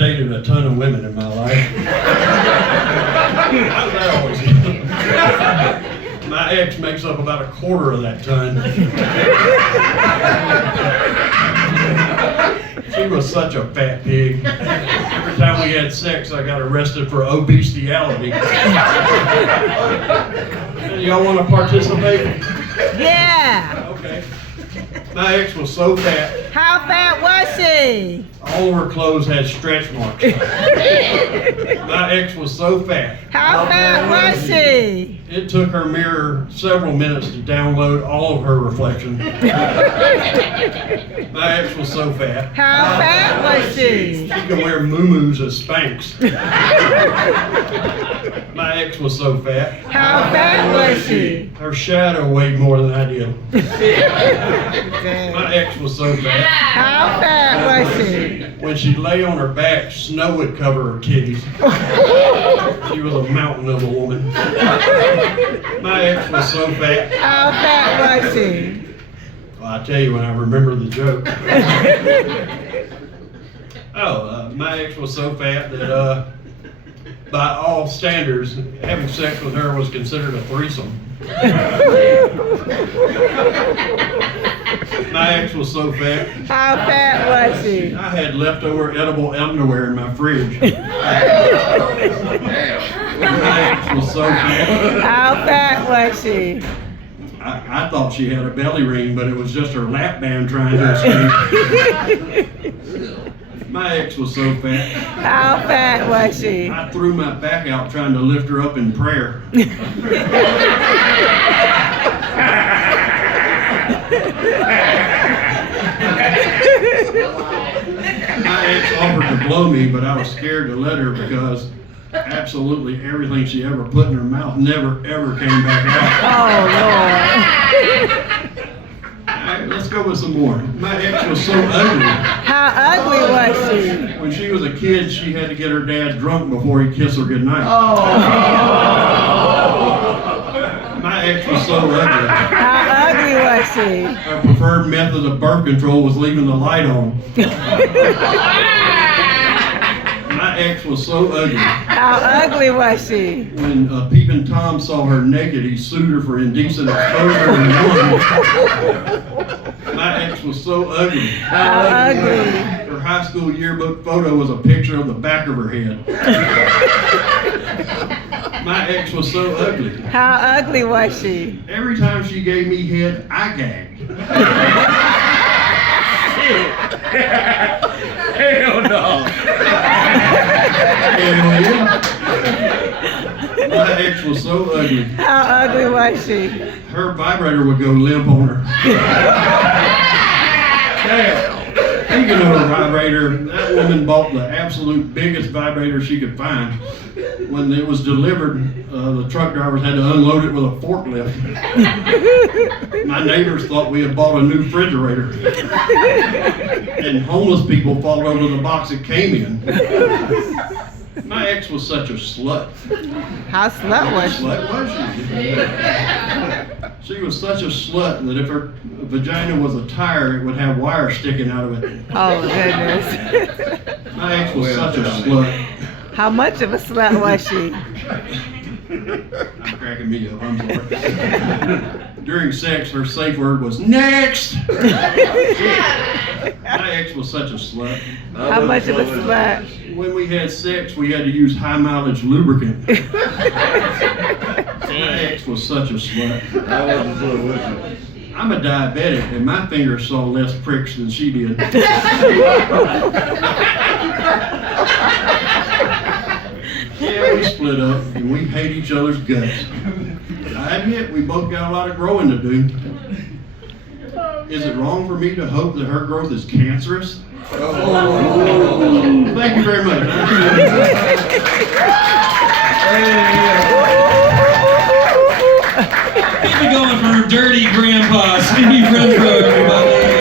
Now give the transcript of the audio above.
dated a ton of women in my life. My ex makes up about a quarter of that ton. She was such a fat pig. Every time we had sex, I got arrested for obestiality. Y'all want to participate? Yeah. Okay. My ex was so fat. How fat was she? All of her clothes had stretch marks. My ex was so fat. How fat was she? It took her mirror several minutes to download all of her reflection. My ex was so fat. How fat was she? She could wear muumuus as Spanx. My ex was so fat. How fat was she? Her shadow weighed more than I did. My ex was so fat. How fat was she? When she lay on her back, snow would cover her titties. She was a mountain of a woman. My ex was so fat. How fat was she? Well, I tell you when I remember the joke. My ex was so fat that by all standards, having sex with her was considered a threesome. My ex was so fat. How fat was she? I had leftover edible underwear in my fridge. My ex was so fat. How fat was she? I thought she had a belly ring, but it was just her lap band trying to escape. My ex was so fat. How fat was she? I threw my back out trying to lift her up in prayer. My ex offered to blow me, but I was scared to let her because absolutely everything she ever put in her mouth never ever came back out. Oh, Lord. All right, let's go with some more. My ex was so ugly. How ugly was she? When she was a kid, she had to get her dad drunk before he kissed her goodnight. My ex was so ugly. How ugly was she? Her preferred method of birth control was leaving the light on. My ex was so ugly. How ugly was she? When Peeping Tom saw her naked, he sued her for indecent exposure and won. My ex was so ugly. How ugly? Her high school yearbook photo was a picture of the back of her head. My ex was so ugly. How ugly was she? Every time she gave me head, I gagged. Hell no. Hell yeah. My ex was so ugly. How ugly was she? Her vibrator would go limp on her. Speaking of her vibrator, that woman bought the absolute biggest vibrator she could find. When it was delivered, the truck drivers had to unload it with a forklift. My neighbors thought we had bought a new refrigerator. And homeless people fought over the box it came in. My ex was such a slut. How slut was she? Slut was she? She was such a slut that if her vagina was a tire, it would have wire sticking out of it. Oh, goodness. My ex was such a slut. How much of a slut was she? You're cracking me up, I'm sorry. During sex, her safe word was next. My ex was such a slut. How much of a slut? When we had sex, we had to use high mileage lubricant. My ex was such a slut. I'm a diabetic, and my fingers saw less pricks than she did. Yeah, we split up, and we hate each other's guts. I admit we both got a lot of growing to do. Is it wrong for me to hope that her growth is cancerous? Thank you very much. Keep it going for Dirty Grandpa, Steve Renfroe.